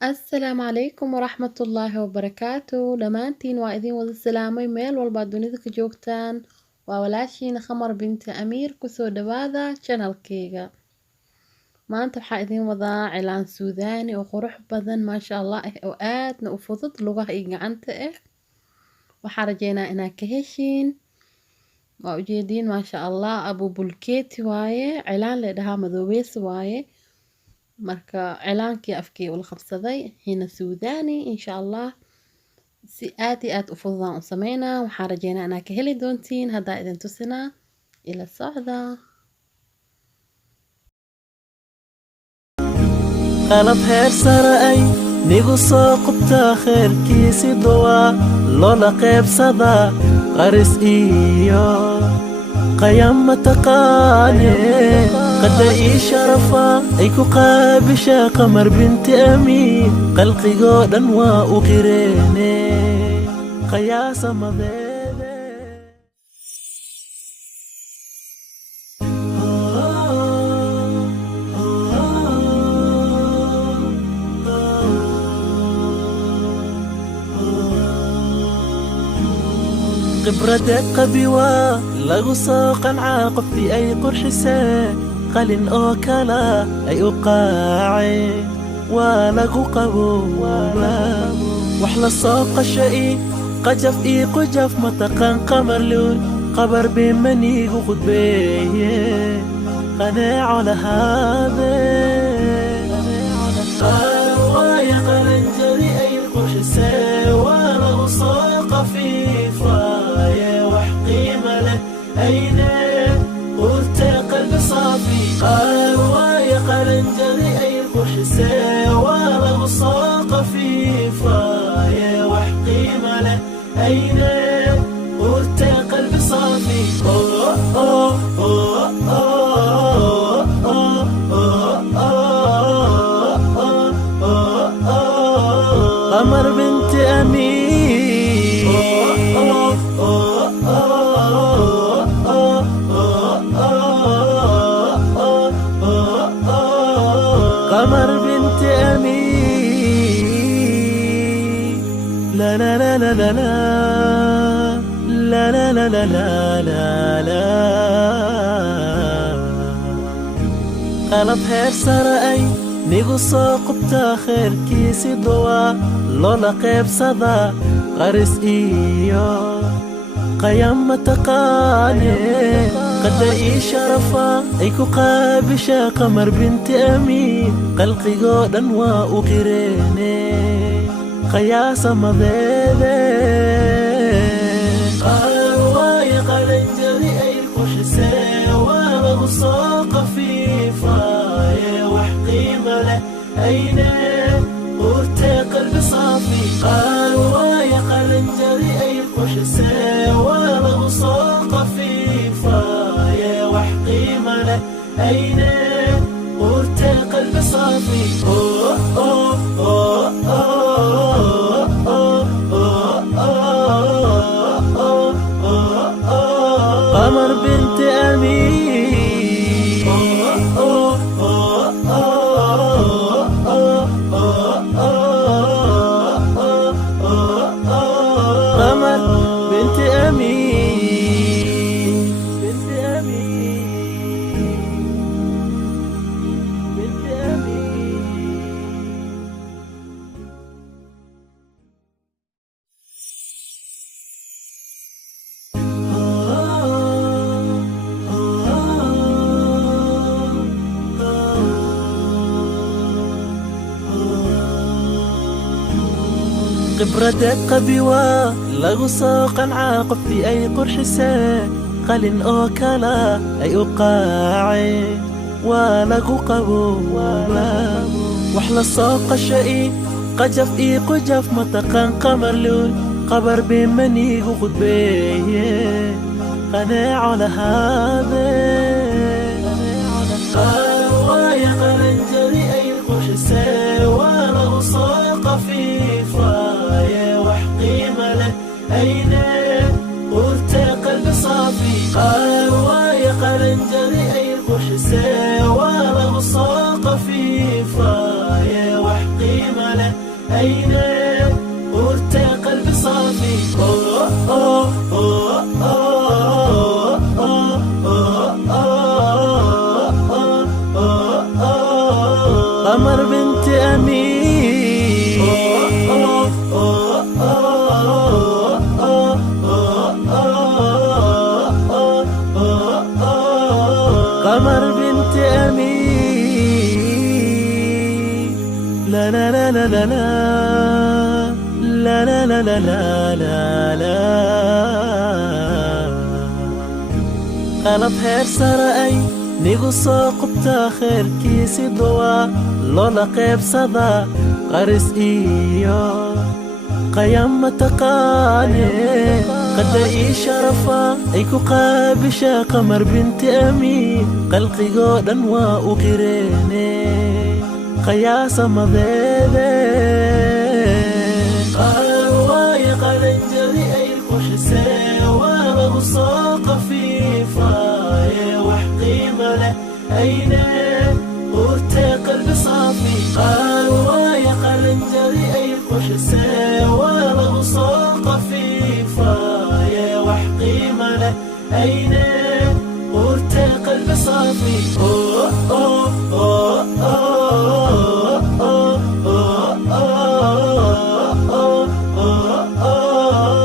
Asalaamu calaykum waraxmatullaahi wabarakaatu dhammaantiin waa idin wada salaamay meel walba dunida ka joogtaan waa walaashiina Khamar binti Amiir kusoo dhawaada channelkeyga maanta waxaa idin wadaa cilaan suudaani oo qurux badan maasha Allah oo aadna u fudud lugaha iyo gacanta waxaan rajeynaa inaad ka heshiin waa ujeediin maasha Allah abu bulkeeti waaye cilaan la dhahaa madoobeys waaye marka cilaankii afkii ula qabsaday hina suudaani insha Allah si aad iyo aad u fududaan u sameynaa waxaan rajeynaa inaad ka heli doontiin haddaa idin tusinaa ila socda qalab heer sare ay nigu soo qubtaa khayrkiisi duwaa loola qaybsadaa qaris iyo qayama taqaane qadar ii sharafa ay ku qaabishaa Qamar binti Amiir qalqigoo dhan waa u qireene qayaasa madeede khibrada qabiwa lagu soo qancaa qoftii ay qurxisee qalin oo kala ay u qaaceen waa lagu qabowaa wax la soo qashay qajaf ii qujaf mataqan qamar luul qabar bimanigu khudbeeye qanaaco lahaadee waaye qalanjadi ay qurxisee waa lagu soo qafiifaaye wax qiima leh ayne urte qalbi صافي وايا قلنجري أي قرحسي ولا وصاق فيفا يا وحقيمة له أين ورتي قلبي صافي قمر بنت أمير قمر بنت أمير لا لا لا لا لا لا لا لا لا لا لا قلب heer sare ay nigu soo qubtaa khayrkiisi duwaa loola qaybsadaa qaris iyo qayama taqaane qadar ii sharafa ay ku qaabishaa Qamar binti Amiir qalqigoo dhan waa u qireene qayaasa madeede waaye qalanjadi ay qurxisee waa lagu soo qafiifaaye wax qiima leh ayne urte qalbi صافي waaye qalanjadi ay qurxisee waa lagu soo qafiifaaye wax qiima leh ayne urte qalbi صافي قمر بنت أمير قمر بنت أمير بنت أمير بنت أمير khibrada qabiwa lagu soo qancaa qoftii ay qurxisee qalin oo kala ay u qaaceen waa lagu qabowaa wax la soo qashay qajaf ii qujaf mataqan qamar luul qabar bimanigu khudbeeye qanaaco lahaadee waaye qalanjadi ay qurxisee waa lagu soo qafiifaaye wax qiima leh أين ورتي قلبي صافي وايا قلنجري أي قرحسي ولا وصاق فيفا يا وحقي قيمة له أين ورتي قلبي صافي قمر بنت أمير قمر بنت أمير لا لا لا لا لا لا لا لا لا لا لا لا قلب هير سرأي نيغو سوقبتا خير كيسي دوا لولا قيب صدا قرس إيو قيام متقاني قدر إي شرفا إيكو قابشا قمر بنت أمين قلقي قودا وأقريني قياسا مضيدي قارواي قلنجري أي الخشسي وابغ صوق في فاي وحقيمة له أين ورتي قلبي صافي قارواي قلنجري أي الخشسي وابغ صوق في فاي وحقيمة له أين ورتي قلبي صافي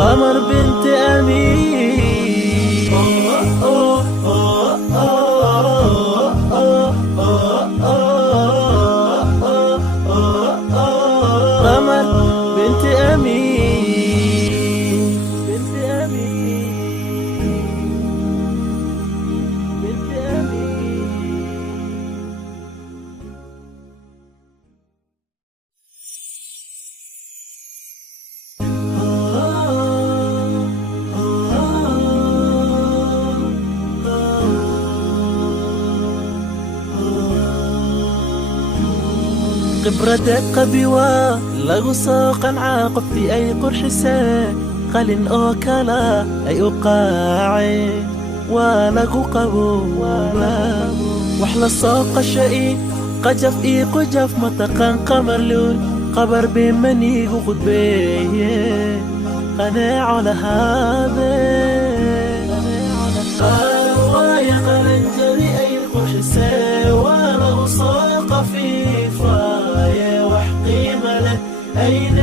قمر بنت أمين قمر بنت أمين بنت أمين بنت أمين قبرة دقة بوا لغو ساقا عاقب في أي قرح سا قلن أوكلا أي أقاعي ولغو قبولا وحلا ساق الشئي قجف إي قجف متقن قمر لون قبر بمني قد بيه قناع لهذا قاروايا قلنجري أي القرح سا ولغو ساق في فاي وحقيمة له أين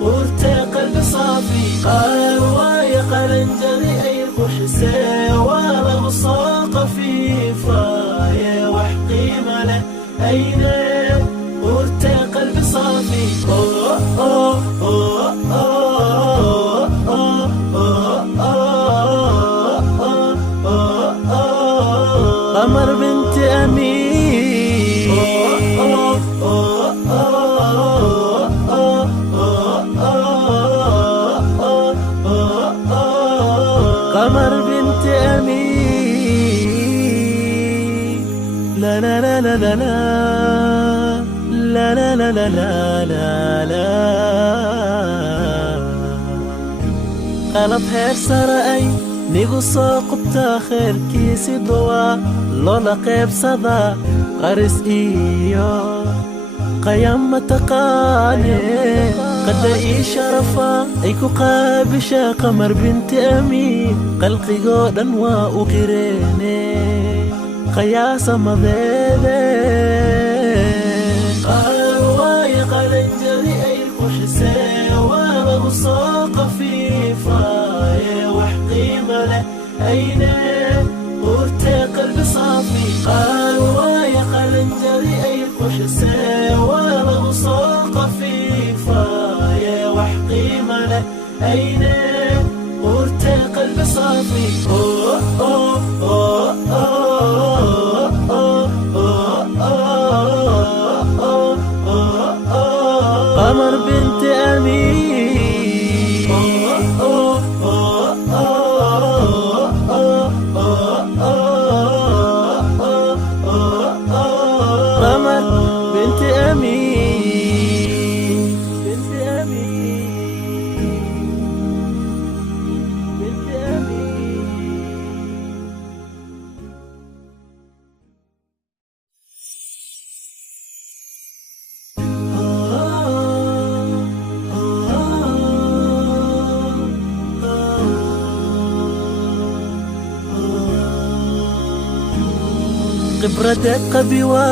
ورتي قلبي صافي قارواي قلنجري أي الخشسي وابغ صوق في فاي وحقيمة له أين ورتي قلبي صافي قمر بنت أمين قمر بنت أمين لا لا لا لا لا لا لا لا لا لا لا قلب هير سرأي نيغو سوقبتا خير كيسي دوا لولا قيب صدا قرس إيو قيام متقاني قدر إي شرفا إيكو قابشا قمر بنت أمين قلقي قودا وأقريني قياسا مضيدي قارواي قلنجري أي الخشسي وابغ صوق في فاي وحقيمة له أين ورتي قلبي صافي قارواي قلنجري أي الخشسي وابغ صوق في فاي وحقيمة له أين ورتي قلبي صافي قمر بنت أمين قمر بنت أمين بنت أمين بنت أمين khibraded qabiwa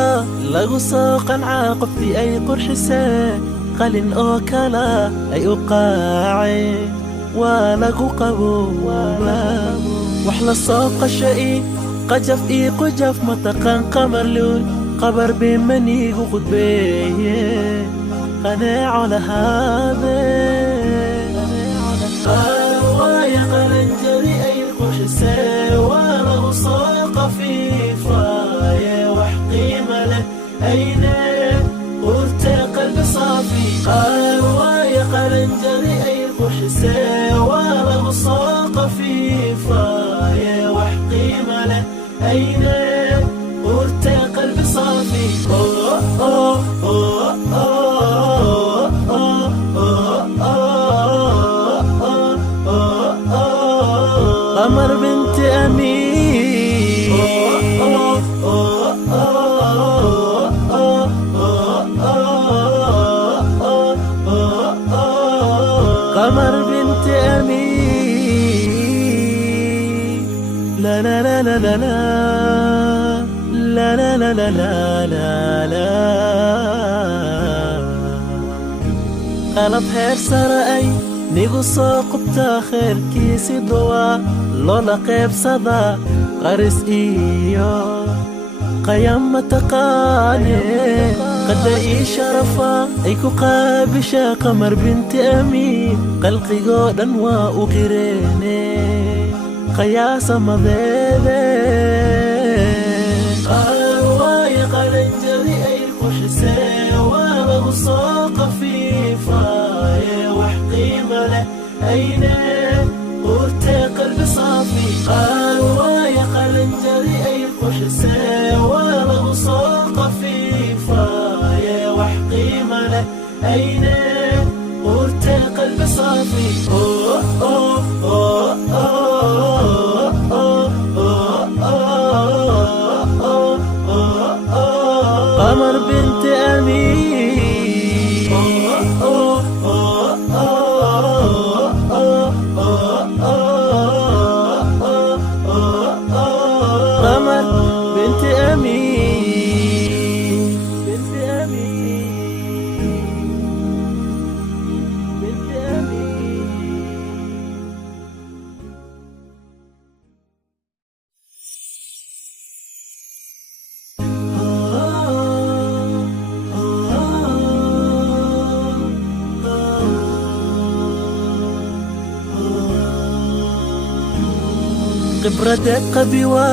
lagu soo qancaa qoftii ay qorshiseen qalin oo kala ay u qaaceen waa lagu qaboobaa wax la soo qashay qajaf ii qujaf mataqaan qamarluun qabar bimaniigu qudbeeye qanaaco lahaadee waaye qalanjadi ay qorshisee waa lagu soo qafiifaaye wax qiima leh ayne urtee qalbi saafi waaye qalanjadi ay qorshisee waa lagu soo qafiifaaye wax qiima leh ayne urtee qalbi saafi قمر بنت أمير قمر بنت أمير لا لا لا لا لا لا لا لا لا لا لا قلب هير سرأي nigu soo qubtaa khayrkiisi duwaa loola qaybsadaa qaris iyo qayama taqaane qadda ii sharafa ay ku qaabishaa qamar binti amiin qalqigoo dhan waa u qireene qayaasa madeede waaye qalanjadi ay qushisee waa lagu soo qafiifaaye wax qiima leh ayne urtee qalbi saafi waaye qalanjadi ay qushisee waa lagu soo qafiifaaye wax qiima leh ayne urtee qalbi saafi قمر بنت أمير قمر بنت أمير بنت أمير بنت أمير khibraded qabiwa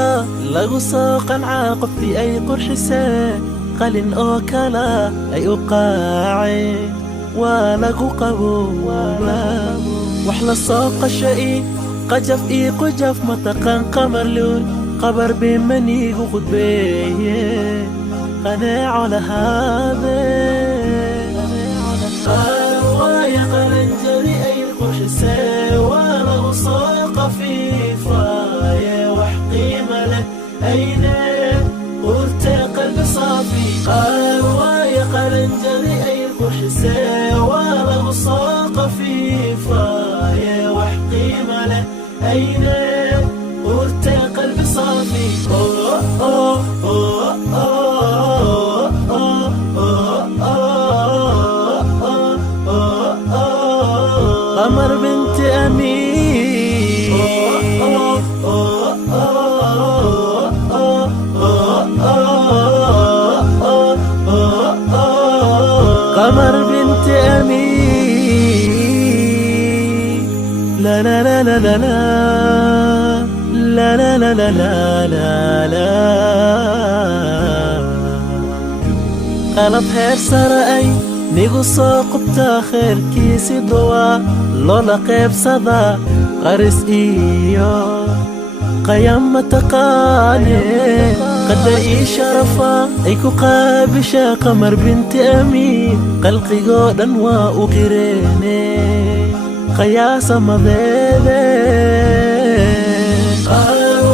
lagu soo qancaa qoftii ay qorshisee qalin oo kala ay u qaaceen waa lagu qaboobaa wax la soo qashay qajaf ii qujaf mataqaan qamarluun qabar bimaniigu qudbeeye qanaaco lahaadee waaye qalanjadi ay qorshisee waa lagu soo qafiifaaye wax qiima leh ayne urtee qalbi saafi waaye qalanjadi ay qorshisee waa lagu soo qafiifaaye wax qiima leh ayne urtee qalbi saafi قمر بنت أمير قمر بنت أمير لا لا لا لا لا لا لا لا لا لا لا قلب هير سرأي nigu soo qubtaa khayrkiisi duwaa loola qaybsadaa qaris iyo qayama taqaane qadda ii sharafa ay ku qaabishaa qamar binti amiin qalqigoo dhan waa u qireene qayaasa madeede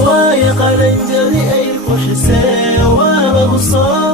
waaye qalanjadi ay qushisee waa lagu soo